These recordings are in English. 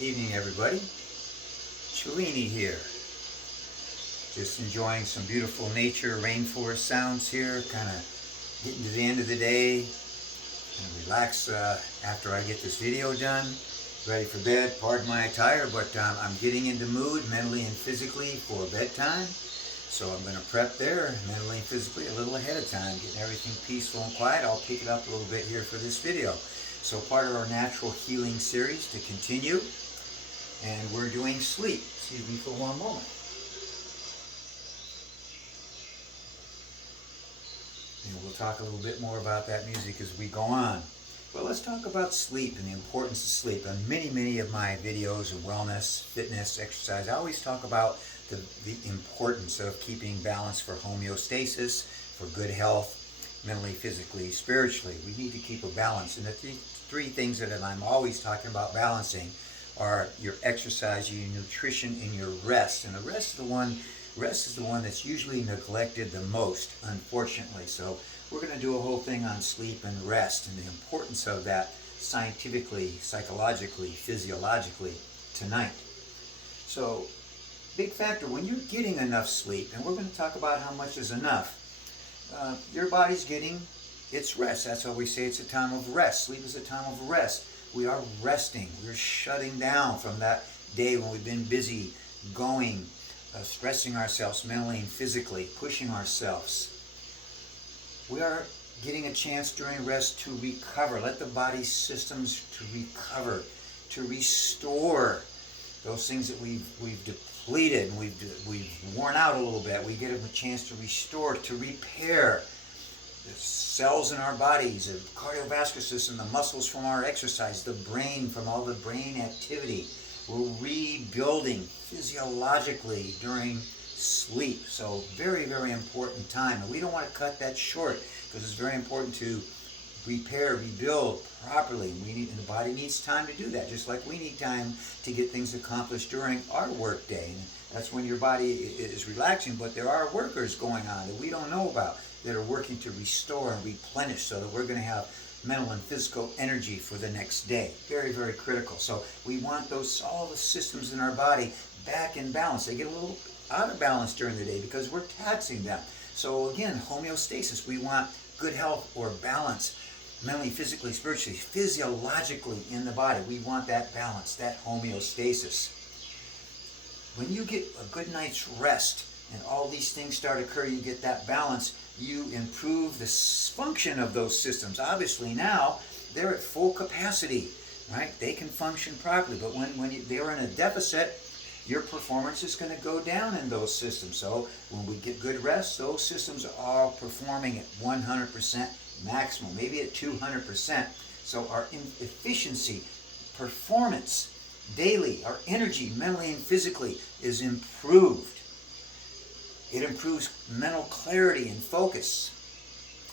Evening, everybody. Cellini here. Just enjoying some beautiful nature, rainforest sounds here. Kind of getting to the end of the day. Gonna relax after I get this video done. Ready for bed. Pardon my attire, but I'm getting into mood mentally and physically for bedtime. So I'm going to prep there mentally and physically a little ahead of time, getting everything peaceful and quiet. I'll pick it up a little bit here for this video. So part of our natural healing series to continue. And we're doing sleep. Excuse me for one moment. And we'll talk a little bit more about that music as we go on. But let's talk about sleep and the importance of sleep. On many of my videos of wellness, fitness, exercise, I always talk about the importance of keeping balance for homeostasis, for good health, mentally, physically, spiritually. We need to keep a balance. And the three things that I'm always talking about balancing are your exercise, your nutrition, and your rest. And the rest is the one that's usually neglected the most, unfortunately. So we're going to do a whole thing on sleep and rest and the importance of that scientifically, psychologically, physiologically tonight. So big factor, when you're getting enough sleep, and we're going to talk about how much is enough, your body's getting its rest. That's why we say it's a time of rest. Sleep is a time of rest. We are resting. We're shutting down from that day when we've been busy going, stressing ourselves mentally and physically, pushing ourselves. We are getting a chance during rest to recover. Let the body's systems to recover, to restore those things that we've depleted and we've worn out a little bit. We get a chance to restore, to repair the cells in our bodies, the cardiovascular system, the muscles from our exercise, the brain from all the brain activity. We're rebuilding physiologically during sleep. So very important time. And we don't want to cut that short because it's very important to repair, rebuild properly. And the body needs time to do that, just like we need time to get things accomplished during our work day. And that's when your body is relaxing, but there are workers going on that we don't know about that are working to restore and replenish so that we're going to have mental and physical energy for the next day. Very critical. So we want all the systems in our body back in balance. They get a little out of balance during the day because we're taxing them. So again, homeostasis. We want good health or balance mentally, physically, spiritually, physiologically in the body. We want that balance, that homeostasis. When you get a good night's rest and all these things start occurring, you get that balance, you improve the function of those systems. Obviously now they're at full capacity, right? They can function properly, but when they're in a deficit, your performance is going to go down in those systems. So when we get good rest, those systems are performing at 100% maximum, maybe at 200%. So our efficiency, performance daily, our energy mentally and physically is improved. It improves mental clarity and focus,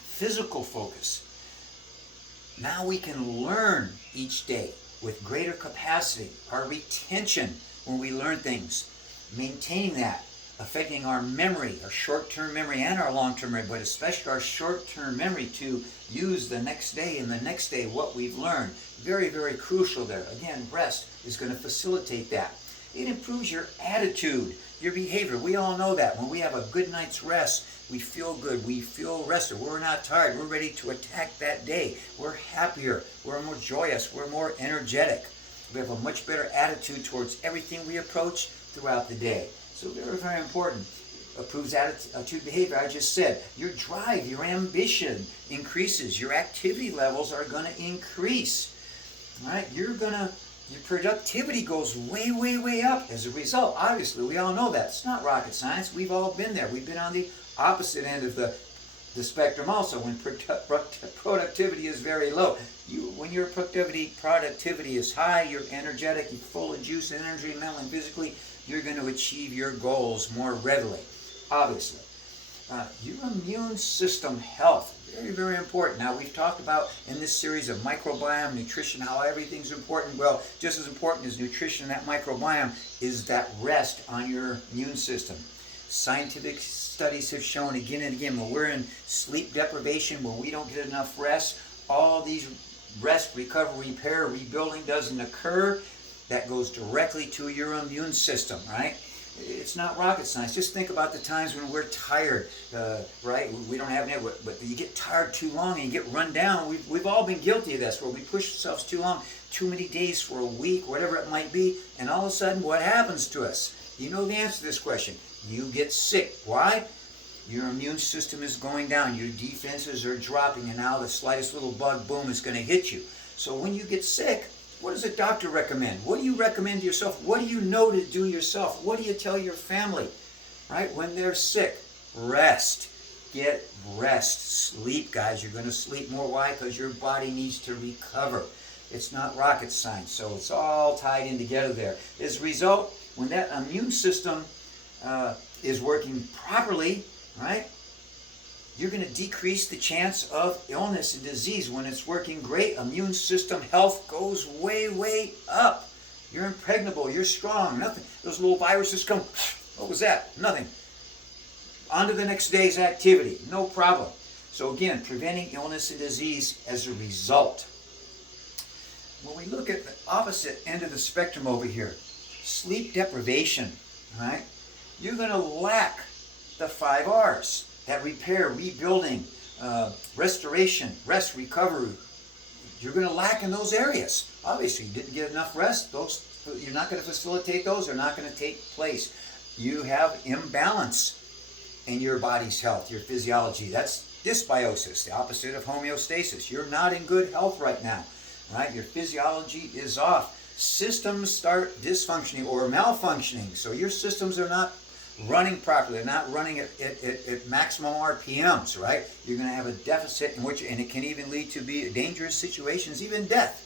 physical focus. Now we can learn each day with greater capacity. Our retention when we learn things, maintaining that, affecting our memory, our short-term memory and our long-term memory, but especially our short-term memory to use the next day and the next day what we've learned. Very crucial there. Again, rest is going to facilitate that. It improves your attitude, your behavior. We all know that. When we have a good night's rest, we feel good. We feel rested. We're not tired. We're ready to attack that day. We're happier. We're more joyous. We're more energetic. We have a much better attitude towards everything we approach throughout the day. So very important. Improves attitude, behavior. I just said your drive, your ambition increases. Your activity levels are going to increase. All right? Your productivity goes way up as a result. Obviously, we all know that. It's not rocket science. We've all been there. We've been on the opposite end of the spectrum also, when productivity is very low. When your productivity is high, you're energetic, you're full of juice, energy, mentally and physically, you're going to achieve your goals more readily, obviously. Your immune system health, very important. Now, we've talked about in this series of microbiome, nutrition, how everything's important. Well, just as important as nutrition and that microbiome is that rest on your immune system. Scientific studies have shown again and again, when we're in sleep deprivation, when we don't get enough rest, all these rest, recovery, repair, rebuilding doesn't occur. that goes directly to your immune system, right? It's not rocket science. Just think about the times when we're tired, right? We don't have any, but you get tired too long and you get run down. We've all been guilty of this, where we push ourselves too long, too many days for a week, whatever it might be, and all of a sudden, what happens to us? You know the answer to this question. You get sick. Why? Your immune system is going down. Your defenses are dropping, and now the slightest little bug, boom, is going to hit you. So when you get sick, what does a doctor recommend? What do you recommend to yourself? What do you know to do yourself? What do you tell your family? Right? When they're sick, rest. Get rest. Sleep, guys. You're going to sleep more. Why? Because your body needs to recover. It's not rocket science. So it's all tied in together there. As a result, when that immune system is working properly, right, you're going to decrease the chance of illness and disease. When it's working great, immune system health goes way, way up. You're impregnable. You're strong. Nothing. Those little viruses come. What was that? Nothing. On to the next day's activity. No problem. So again, preventing illness and disease as a result. When we look at the opposite end of the spectrum over here, sleep deprivation, right? You're going to lack the 5 R's. That repair, rebuilding, restoration, rest, recovery. You're going to lack in those areas. Obviously, you didn't get enough rest. You're not going to facilitate those. They're not going to take place. You have imbalance in your body's health, your physiology. That's dysbiosis, the opposite of homeostasis. You're not in good health right now, right? Your physiology is off. Systems start dysfunctioning or malfunctioning. So your systems are not running properly. They're not running at maximum RPMs, right? You're going to have a deficit in which, and it can even lead to be dangerous situations, even death,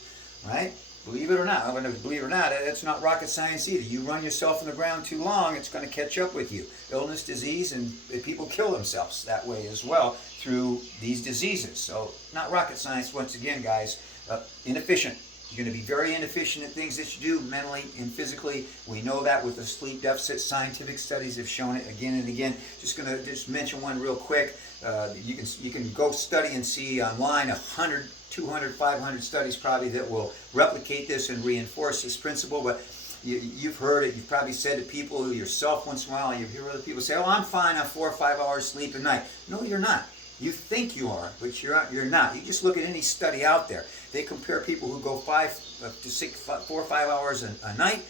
right? Believe it or not, I'm going to believe it or not, that's not rocket science either. You run yourself in the ground too long, it's going to catch up with you. Illness, disease, and people kill themselves that way as well through these diseases. So not rocket science once again, guys. Inefficient. You're going to be very inefficient at things that you do mentally and physically. We know that with the sleep deficit. Scientific studies have shown it again and again. Just going to mention one real quick. You can go study and see online 100, 200, 500 studies probably that will replicate this and reinforce this principle. But you've heard it. You've probably said to people yourself once in a while. You hear other people say, "Oh, I'm fine. I'm 4 or 5 hours sleep a night." No, you're not. You think you are, but you're not. You just look at any study out there. They compare people who go 4 or 5 hours a night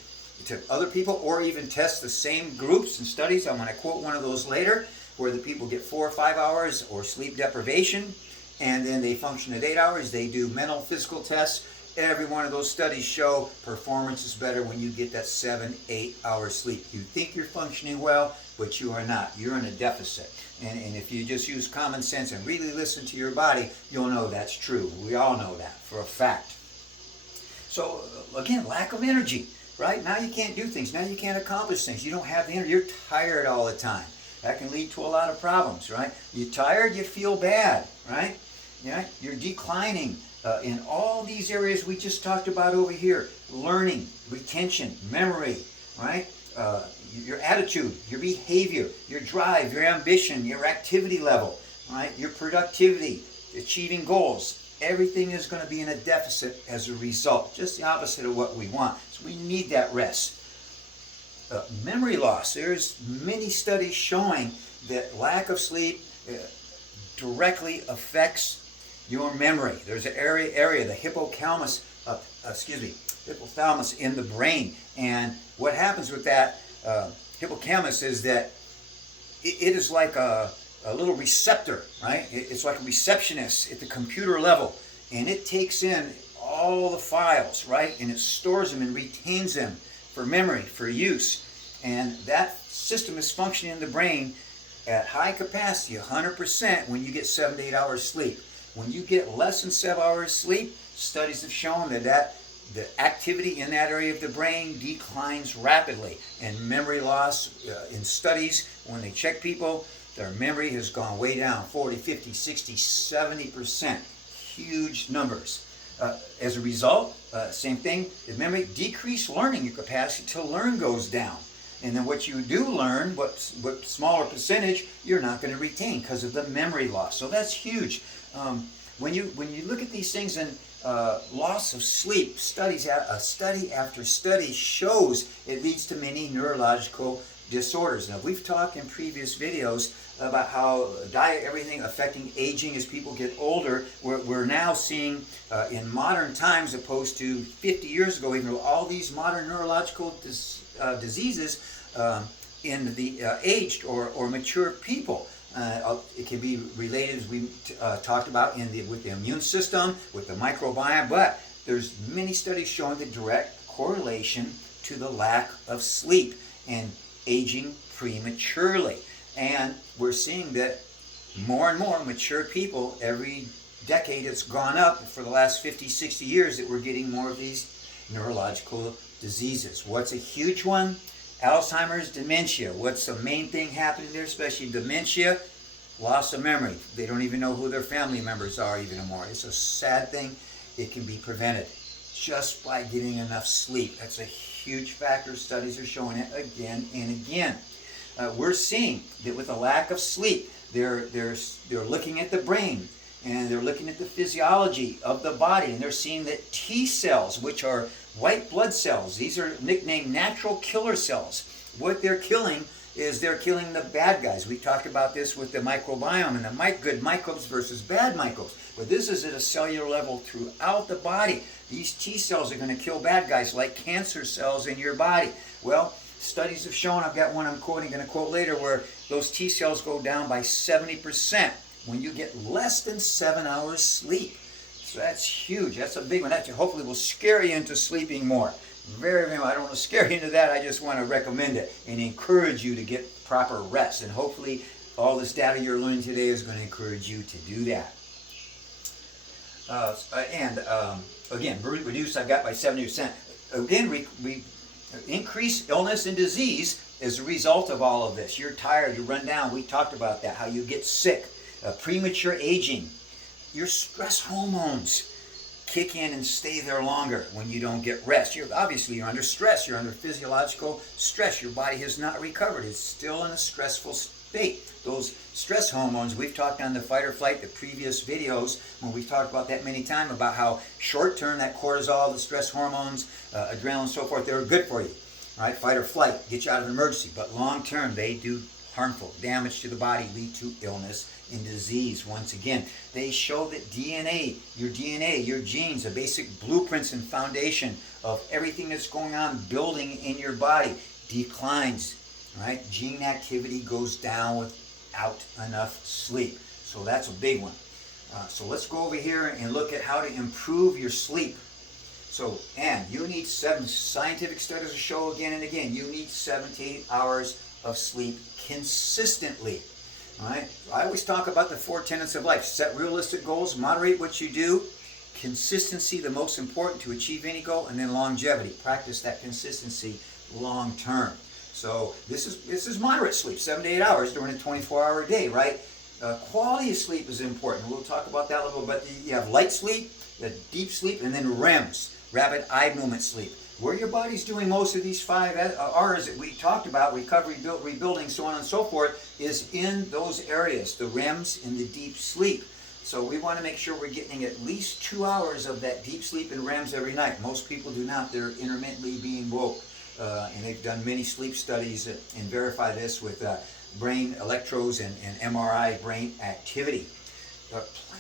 to other people, or even test the same groups and studies. I'm going to quote one of those later, where the people get 4 or 5 hours or sleep deprivation, and then they function at 8 hours. They do mental, physical tests. Every one of those studies show performance is better when you get that 7, 8 hours sleep. You think you're functioning well, but you are not. You're in a deficit. And if you just use common sense and really listen to your body, you'll know that's true. We all know that for a fact. So again, lack of energy, right? Now you can't do things. Now you can't accomplish things. You don't have the energy. You're tired all the time. That can lead to a lot of problems, right? You're tired, you feel bad, right? Yeah, you're declining in all these areas we just talked about over here. Learning, retention, memory, right? Your attitude, your behavior, your drive, your ambition, your activity level, right? Your productivity, achieving goals. Everything is going to be in a deficit as a result. Just the opposite of what we want. So we need that rest. Memory loss. There's many studies showing that lack of sleep directly affects your memory. There's an area, the hippocampus, hypothalamus in the brain. And what happens with that hippocampus is that it is like a little receptor, right? It's like a receptionist at the computer level. And it takes in all the files, right? And it stores them and retains them for memory, for use. And that system is functioning in the brain at high capacity, 100%, when you get 7 to 8 hours sleep. When you get less than 7 hours sleep, studies have shown that the activity in that area of the brain declines rapidly. And memory loss, in studies, when they check people, their memory has gone way down, 40, 50, 60, 70%. Huge numbers. As a result, same thing, the memory, decreased learning, your capacity to learn goes down. And then what you do learn, what smaller percentage, you're not going to retain because of the memory loss. So that's huge. When you look at these things and loss of sleep, study after study shows it leads to many neurological disorders. Now, we've talked in previous videos about how diet, everything affecting aging as people get older. We're now seeing in modern times, opposed to 50 years ago, even all these modern neurological diseases in the aged or mature people. It can be related, as we talked about, with the immune system, with the microbiome, but there's many studies showing the direct correlation to the lack of sleep and aging prematurely. And we're seeing that more and more mature people, every decade it's gone up for the last 50, 60 years, that we're getting more of these neurological diseases. What's a huge one? Alzheimer's, dementia. What's the main thing happening there, especially dementia? Loss of memory. They don't even know who their family members are even anymore. It's a sad thing. It can be prevented just by getting enough sleep. That's a huge factor. Studies are showing it again and again. We're seeing that with a lack of sleep, they're looking at the brain and they're looking at the physiology of the body, and they're seeing that T cells, which are white blood cells, these are nicknamed natural killer cells. What they're killing is they're killing the bad guys. We talked about this with the microbiome and the good microbes versus bad microbes. But this is at a cellular level throughout the body. These T cells are going to kill bad guys like cancer cells in your body. Well, studies have shown, I've got one I'm going to quote later, where those T cells go down by 70% when you get less than 7 hours sleep. So that's huge. That's a big one. That hopefully will scare you into sleeping more. Very, very much. I don't want to scare you into that. I just want to recommend it and encourage you to get proper rest. And hopefully all this data you're learning today is going to encourage you to do that. Again, reduce I've got by 70%. Again, we increase illness and disease as a result of all of this. You're tired, you run down. We talked about that, how you get sick, premature aging. Your stress hormones kick in and stay there longer when you don't get rest. You're under stress. You're under physiological stress. Your body has not recovered. It's still in a stressful state. Those stress hormones, we've talked on the fight or flight, the previous videos, when we've talked about that many times, about how short term that cortisol, the stress hormones, adrenaline and so forth, they're good for you. Right? Fight or flight, get you out of an emergency. But long term, they do harmful damage to the body, lead to illness and disease. Once again, they show that DNA, your genes, the basic blueprints and foundation of everything that's going on building in your body, declines. Right? Gene activity goes down without enough sleep. So that's a big one. So let's go over here and look at how to improve your sleep. So, and you need scientific studies show again and again, you need 7 to 8 hours of sleep consistently. All right? I always talk about the 4 tenets of life. Set realistic goals, moderate what you do, consistency, the most important to achieve any goal, and then longevity. Practice that consistency long term. So this is moderate sleep, 7 to 8 hours during a 24-hour day, right? Quality of sleep is important. We'll talk about that a little bit. You have light sleep, deep sleep, and then REMs, rapid eye movement sleep. Where your body's doing most of these 5 R's that we talked about, recovery, rebuilding, so on and so forth, is in those areas, the REMs and the deep sleep. So we want to make sure we're getting at least 2 hours of that deep sleep and REMs every night. Most people do not. They're intermittently being woke. And they've done many sleep studies and verify this with brain electrodes and MRI brain activity.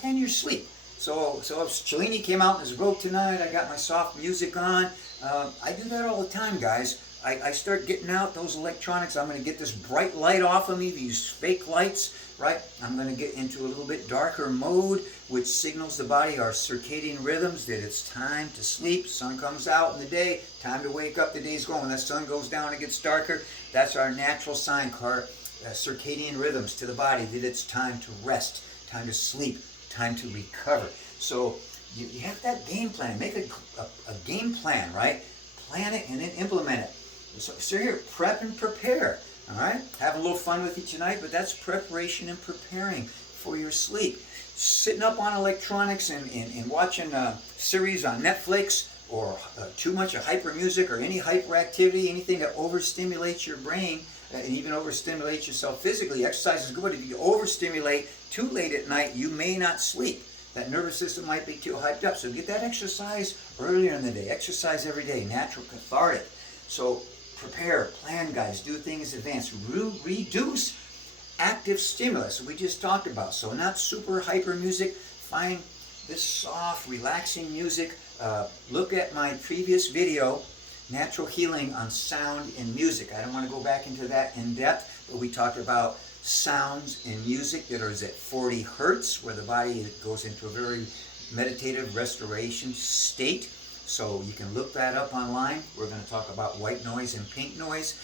Plan your sleep. So if Cellini came out in his robe tonight, I got my soft music on. I do that all the time, guys. I start getting out those electronics. I'm going to get this bright light off of me, these fake lights, right? I'm going to get into a little bit darker mode, which signals the body, our circadian rhythms, that it's time to sleep. Sun comes out in the day, time to wake up, the day's going. When that sun goes down, it gets darker. That's our natural sign, circadian rhythms to the body, that it's time to rest, time to sleep, time to recover. So you have that game plan. Make a game plan, right? Plan it and then implement it. So here, prep and prepare. All right? Have a little fun with you tonight, but that's preparation and preparing for your sleep. Sitting up on electronics and watching a series on Netflix, or too much of hyper music or any hyperactivity, anything that overstimulates your brain, and even overstimulates yourself physically. Exercise is good, but if you overstimulate too late at night, you may not sleep. that nervous system might be too hyped up. So get that exercise earlier in the day. Exercise every day, natural, cathartic. So prepare, plan, guys, do things in advance. Reduce active stimulus we just talked about. So not super hyper music. Find this soft, relaxing music. Look at my previous video, Natural Healing on Sound and Music. I don't want to go back into that in depth, but we talked about sounds in music that are at 40 hertz, where the body goes into a very meditative restoration state. So you can look that up online. We're going to talk about white noise and pink noise.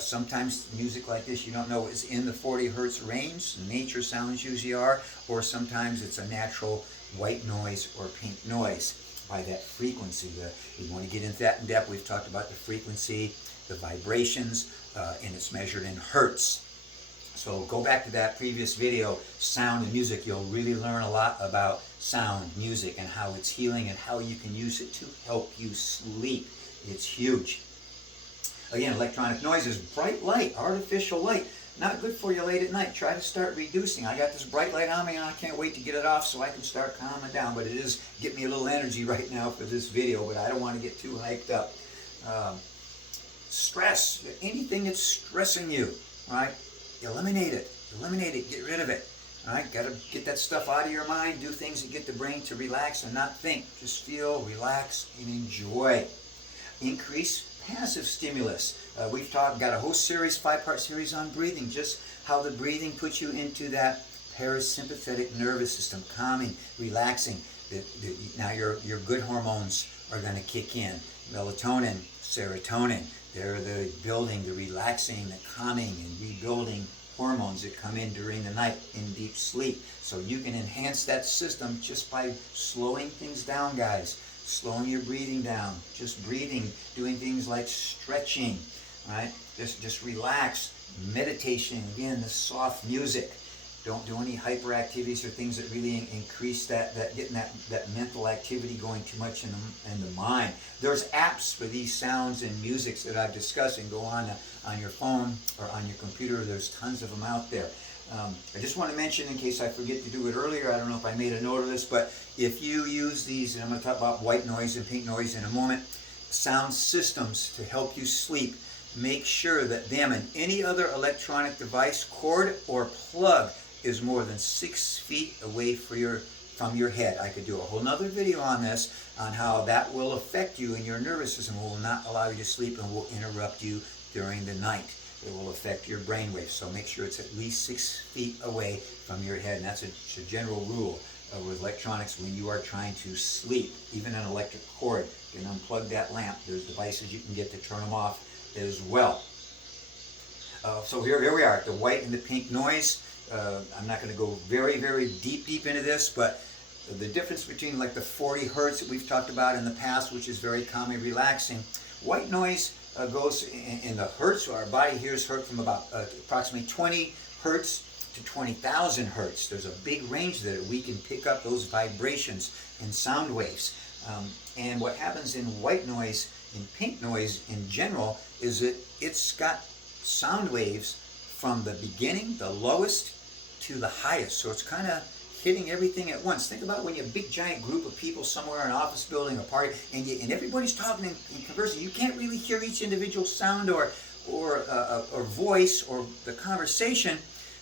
Sometimes music like this you don't know is in the 40 hertz range. Nature sounds usually are, or sometimes it's a natural white noise or pink noise by that frequency. We want to get into that in depth. We've talked about the frequency, the vibrations, and it's measured in hertz. So go back to that previous video, sound and music. You'll really learn a lot about sound, music, and how it's healing and how you can use it to help you sleep. It's huge. Again, electronic noises, bright light, artificial light, not good for you late at night. Try to start reducing. I got this bright light on me and I can't wait to get it off so I can start calming down. But it is getting me a little energy right now for this video, but I don't want to get too hyped up. Stress, anything that's stressing you, right? Eliminate it. Eliminate it. Get rid of it. All right? Got to get that stuff out of your mind. Do things that get the brain to relax and not think. Just feel, relax, and enjoy. Increase passive stimulus. We've got a whole series, 5-part series on breathing, just how the breathing puts you into that parasympathetic nervous system, calming, relaxing. Now your good hormones are going to kick in. Melatonin, serotonin, they're the building, the relaxing, the calming, and rebuilding hormones that come in during the night in deep sleep. So you can enhance that system just by slowing things down, guys. Slowing your breathing down, just breathing, doing things like stretching, right? Just relax. Meditation, again, the soft music. Don't do any hyperactivities or things that really increase getting that mental activity going too much in the mind. There's apps for these sounds and musics that I've discussed, and go on your phone or on your computer. There's tons of them out there. I just want to mention, in case I forget to do it earlier, I don't know if I made a note of this, but if you use these, and I'm going to talk about white noise and pink noise in a moment, sound systems to help you sleep, make sure that them and any other electronic device, cord or plug, is more than 6 feet away from your head. I could do a whole nother video on this, on how that will affect you and your nervous system, will not allow you to sleep and will interrupt you during the night. It will affect your brainwaves. So make sure it's at least 6 feet away from your head. And that's a general rule with electronics when you are trying to sleep. Even an electric cord, you can unplug that lamp. There's devices you can get to turn them off as well. So here we are, the white and the pink noise. I'm not going to go very, very deep into this, but the difference between like the 40 hertz that we've talked about in the past, which is very calming, relaxing. White noise goes in the hertz, so our body hears hertz from about approximately 20 hertz to 20,000 hertz. There's a big range there. We can pick up those vibrations and sound waves. And what happens in white noise, in pink noise in general, is that it's got sound waves from the beginning, the lowest, to the highest. So it's kind of hitting everything at once. Think about when you're a big giant group of people somewhere in an office building, a party, and everybody's talking and conversing. You can't really hear each individual sound or voice or the conversation,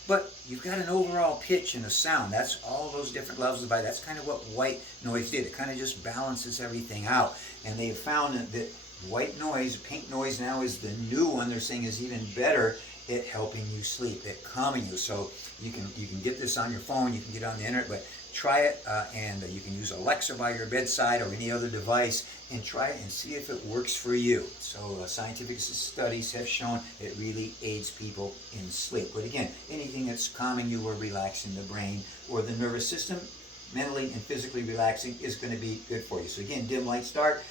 but you've got an overall pitch and a sound. That's all those different levels of body. That's kind of what white noise did. It kind of just balances everything out. And they have found that white noise, pink noise now is the new one. They're saying is even better at helping you sleep, at calming you. So you can get this on your phone, you can get on the internet, but try it, and you can use Alexa by your bedside or any other device and try it and see if it works for you. So scientific studies have shown it really aids people in sleep. But again, anything that's calming you or relaxing the brain or the nervous system, mentally and physically relaxing, is going to be good for you. So again, dim light start.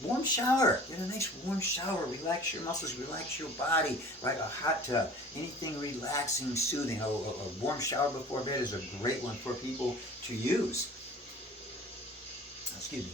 Warm shower. Get a nice warm shower. Relax your muscles. Relax your body. Right? A hot tub. Anything relaxing, soothing. A warm shower before bed is a great one for people to use. Excuse me.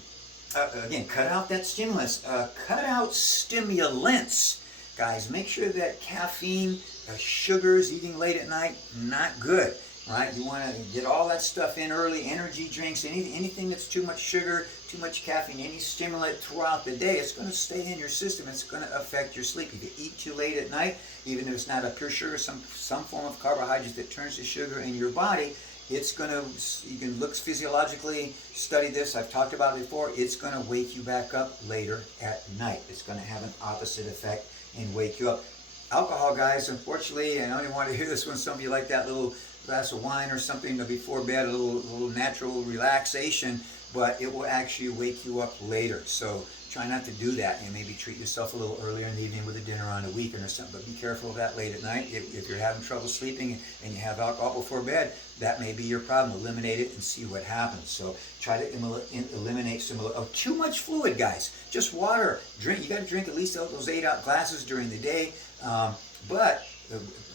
Again, cut out that stimulus. Cut out stimulants. Guys, make sure that caffeine, sugars, eating late at night, not good. right? You want to get all that stuff in early. Energy drinks, anything that's too much sugar, too much caffeine, any stimulant throughout the day, it's going to stay in your system. It's going to affect your sleep. If you eat too late at night, even if it's not a pure sugar, some form of carbohydrate that turns to sugar in your body, it's going to, you can look physiologically, study this, I've talked about it before, it's going to wake you back up later at night. It's going to have an opposite effect and wake you up. Alcohol, guys, unfortunately, I don't even want to hear this one, some of you like that little glass of wine or something before bed, a little natural relaxation, but it will actually wake you up later. So try not to do that, and maybe treat yourself a little earlier in the evening with a dinner on a weekend or something. But be careful of that late at night. If you're having trouble sleeping and you have alcohol before bed, that may be your problem. Eliminate it and see what happens. So try to eliminate some of too much fluid, guys. Just water. Drink. You got to drink at least those 8 glasses during the day. But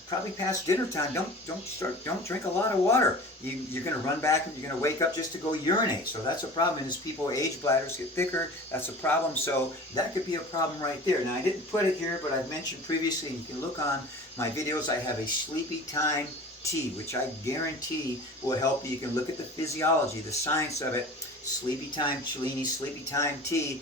probably past dinner time, don't drink a lot of water. You're going to run back and you're going to wake up just to go urinate. So that's a problem. And as people age, bladders get thicker. That's a problem. So that could be a problem right there. Now, I didn't put it here, but I've mentioned previously, and you can look on my videos, I have a Sleepy Time tea, which I guarantee will help you. You can look at the physiology, the science of it. Sleepy Time Cellini, Sleepy Time Tea,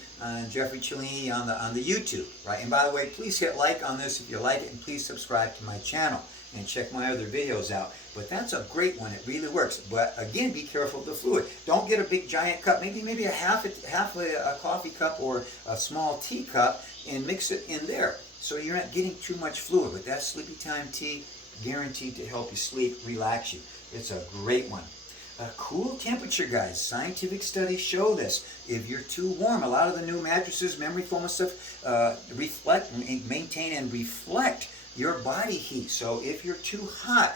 Jeffrey Cellini on the YouTube, right? And by the way, please hit like on this if you like it, and please subscribe to my channel and check my other videos out. But that's a great one. It really works. But again, be careful of the fluid. Don't get a big giant cup. Maybe a half a coffee cup or a small tea cup, and mix it in there, so you're not getting too much fluid. But that Sleepy Time Tea, guaranteed to help you sleep, relax you. It's a great one. Cool temperature, guys. Scientific studies show this. If you're too warm, a lot of the new mattresses, memory foam and stuff, maintain and reflect your body heat. So if you're too hot,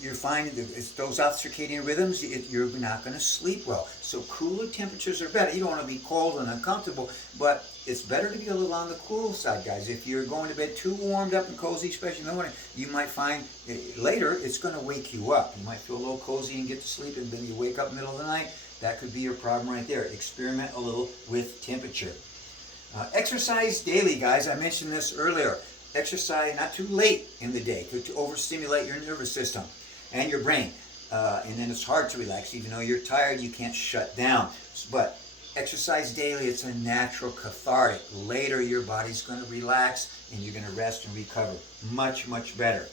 you're finding those off circadian rhythms, you're not going to sleep well. So cooler temperatures are better. You don't want to be cold and uncomfortable, but it's better to be a little on the cool side, guys. If you're going to bed too warmed up and cozy, especially in the morning, you might find later it's going to wake you up. You might feel a little cozy and get to sleep, and then you wake up in the middle of the night. That could be your problem right there. Experiment a little with temperature. Exercise daily, guys. I mentioned this earlier. Exercise not too late in the day to overstimulate your nervous system and your brain. And then it's hard to relax. Even though you're tired, you can't shut down. But exercise daily, it's a natural cathartic. Later, your body's going to relax and you're going to rest and recover much, much better.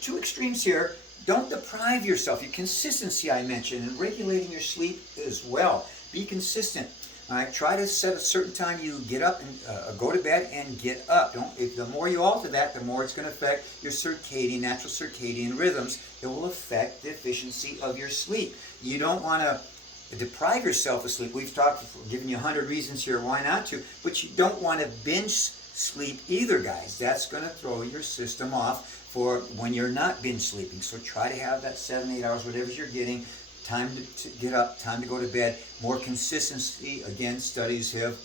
Two extremes here. Don't deprive yourself. Your consistency I mentioned, and regulating your sleep as well. Be consistent. All right, try to set a certain time you get up and go to bed and get up. The more you alter that, the more it's going to affect your natural circadian rhythms. It will affect the efficiency of your sleep. You don't want to deprive yourself of sleep. We've given you 100 reasons here why not to, but you don't want to binge sleep either, guys. That's going to throw your system off for when you're not binge sleeping. So try to have that 7-8 hours, whatever you're getting. Time to get up, time to go to bed. More consistency. Again, studies have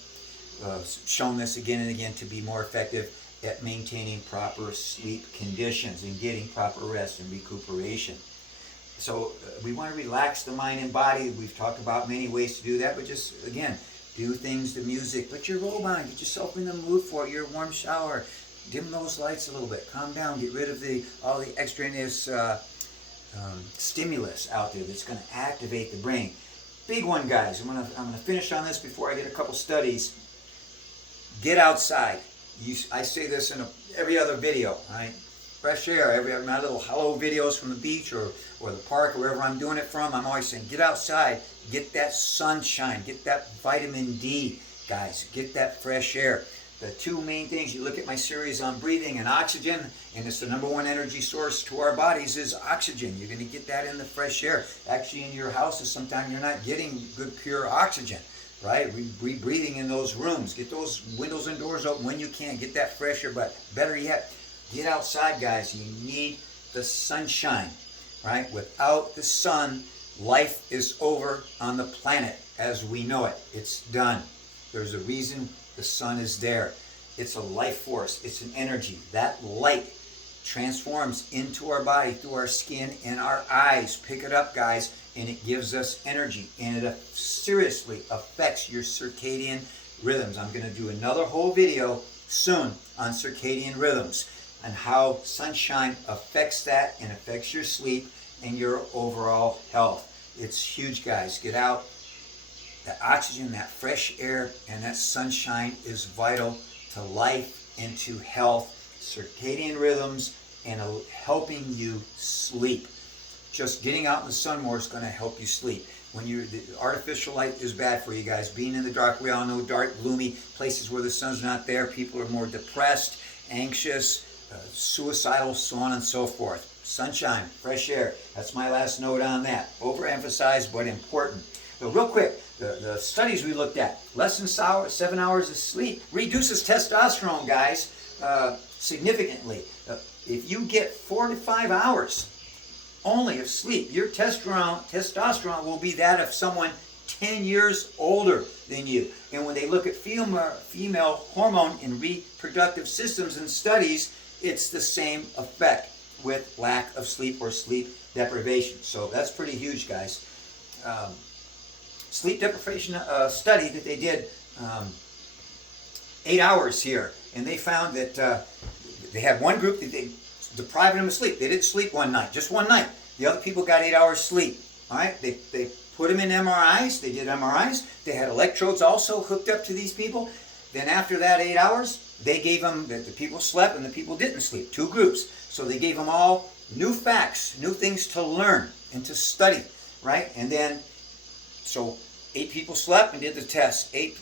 shown this again and again to be more effective at maintaining proper sleep conditions and getting proper rest and recuperation. So we want to relax the mind and body. We've talked about many ways to do that, but just, again, do things to music. Put your robe on. Get yourself in the mood for your warm shower. Dim those lights a little bit. Calm down. Get rid of all the extraneous stimulus out there that's going to activate the brain. Big one, guys. I'm gonna finish on this before I get a couple studies. Get outside. I say this in every other video. Right? Fresh air. My little hello videos from the beach or the park or wherever I'm doing it from. I'm always saying, get outside. Get that sunshine. Get that vitamin D, guys. Get that fresh air. The two main things, you look at my series on breathing and oxygen, and it's the number 1 energy source to our bodies is oxygen. You're going to get that in the fresh air. Actually, in your houses, sometimes you're not getting good, pure oxygen, right? Breathing in those rooms. Get those windows and doors open when you can. Get that fresh air, but better yet, get outside, guys. You need the sunshine, right? Without the sun, life is over on the planet as we know it. It's done. There's a reason the sun is there. It's a life force. It's an energy. That light transforms into our body through our skin and our eyes. Pick it up, guys, and it gives us energy. And it seriously affects your circadian rhythms. I'm going to do another whole video soon on circadian rhythms. on how sunshine affects that and affects your sleep and your overall health. It's huge, guys. Get out. The oxygen, that fresh air, and that sunshine is vital to life and to health, circadian rhythms, and helping you sleep. Just getting out in the sun more is going to help you sleep. When the artificial light is bad for you guys. Being in the dark, we all know, dark, gloomy places where the sun's not there, people are more depressed, anxious, suicidal, so on and so forth. Sunshine, fresh air. That's my last note on that. Overemphasized, but important. But real quick, the studies we looked at, less than 7 hours of sleep reduces testosterone, guys, significantly. If you get 4 to 5 hours only of sleep, your testosterone will be that of someone 10 years older than you. And when they look at female hormone in reproductive systems and studies, it's the same effect with lack of sleep or sleep deprivation. So that's pretty huge, guys. Sleep deprivation study that they did 8 hours here, and they found that they had one group that they deprived them of sleep. They didn't sleep one night, just one night. The other people got 8 hours sleep. All right, they put them in MRIs. They did MRIs. They had electrodes also hooked up to these people. Then after that 8 hours, they gave them, the people slept and the people didn't sleep, 2 groups. So they gave them all new facts, new things to learn and to study, right? And then, so 8 people slept and did the test. A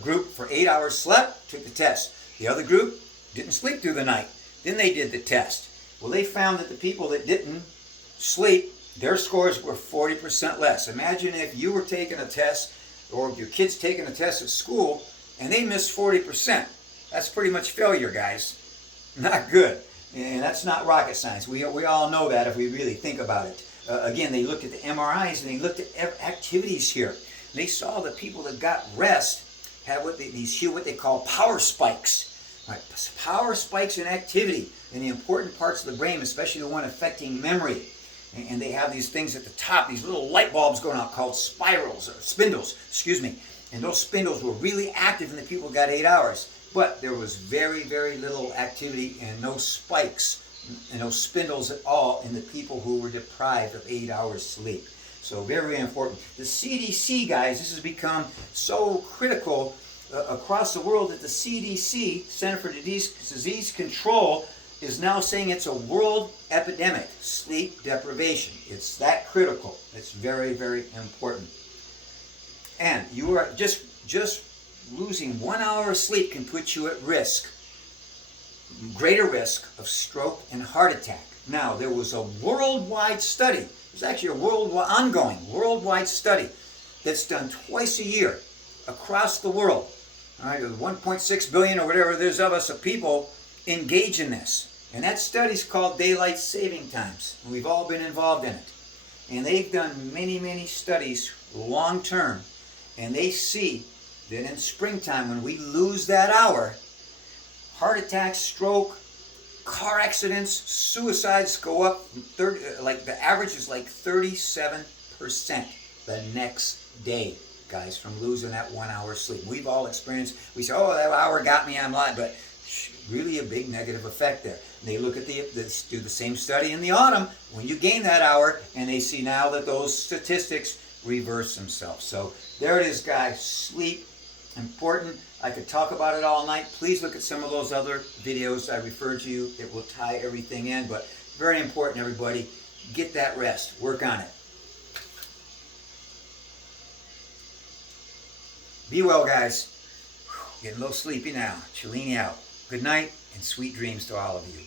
group for 8 hours slept, took the test. The other group didn't sleep through the night. Then they did the test. Well, they found that the people that didn't sleep, their scores were 40% less. Imagine if you were taking a test, or your kid's taking a test at school, and they missed 40%. That's pretty much failure, guys. Not good. And that's not rocket science. We all know that if we really think about it. Again, they looked at the MRIs and they looked at activities here. They saw that people that got rest had what they call power spikes. Right? Power spikes in activity in the important parts of the brain, especially the one affecting memory. And they have these things at the top, these little light bulbs going out called spindles, excuse me. And those spindles were really active and the people got 8 hours. But there was very, very little activity and no spikes and no spindles at all in the people who were deprived of 8 hours sleep. So very, very important. The CDC, guys, this has become so critical across the world that the CDC, Center for Disease Control, is now saying it's a world epidemic, sleep deprivation. It's that critical. It's very, very important. And you are just losing 1 hour of sleep can put you at risk, greater risk of stroke and heart attack. Now, there was a worldwide study. There's actually a ongoing worldwide study that's done twice a year across the world. All right, 1.6 billion or whatever there's of us of people engage in this. And that study's called Daylight Saving Times. And we've all been involved in it. And they've done many, many studies long term. And they see that in springtime, when we lose that hour, heart attacks, stroke, car accidents, suicides go up. The average is like 37% the next day, guys, from losing that 1 hour sleep. We've all experienced. We say, "Oh, that hour got me, I'm lying," but really a big negative effect there. And they look at do the same study in the autumn when you gain that hour, and they see now that those statistics reverse themselves. So there it is, guys. Sleep, important. I could talk about it all night. Please look at some of those other videos I referred to you. It will tie everything in, but very important, everybody. Get that rest. Work on it. Be well, guys. Getting a little sleepy now. Cellini out. Good night and sweet dreams to all of you.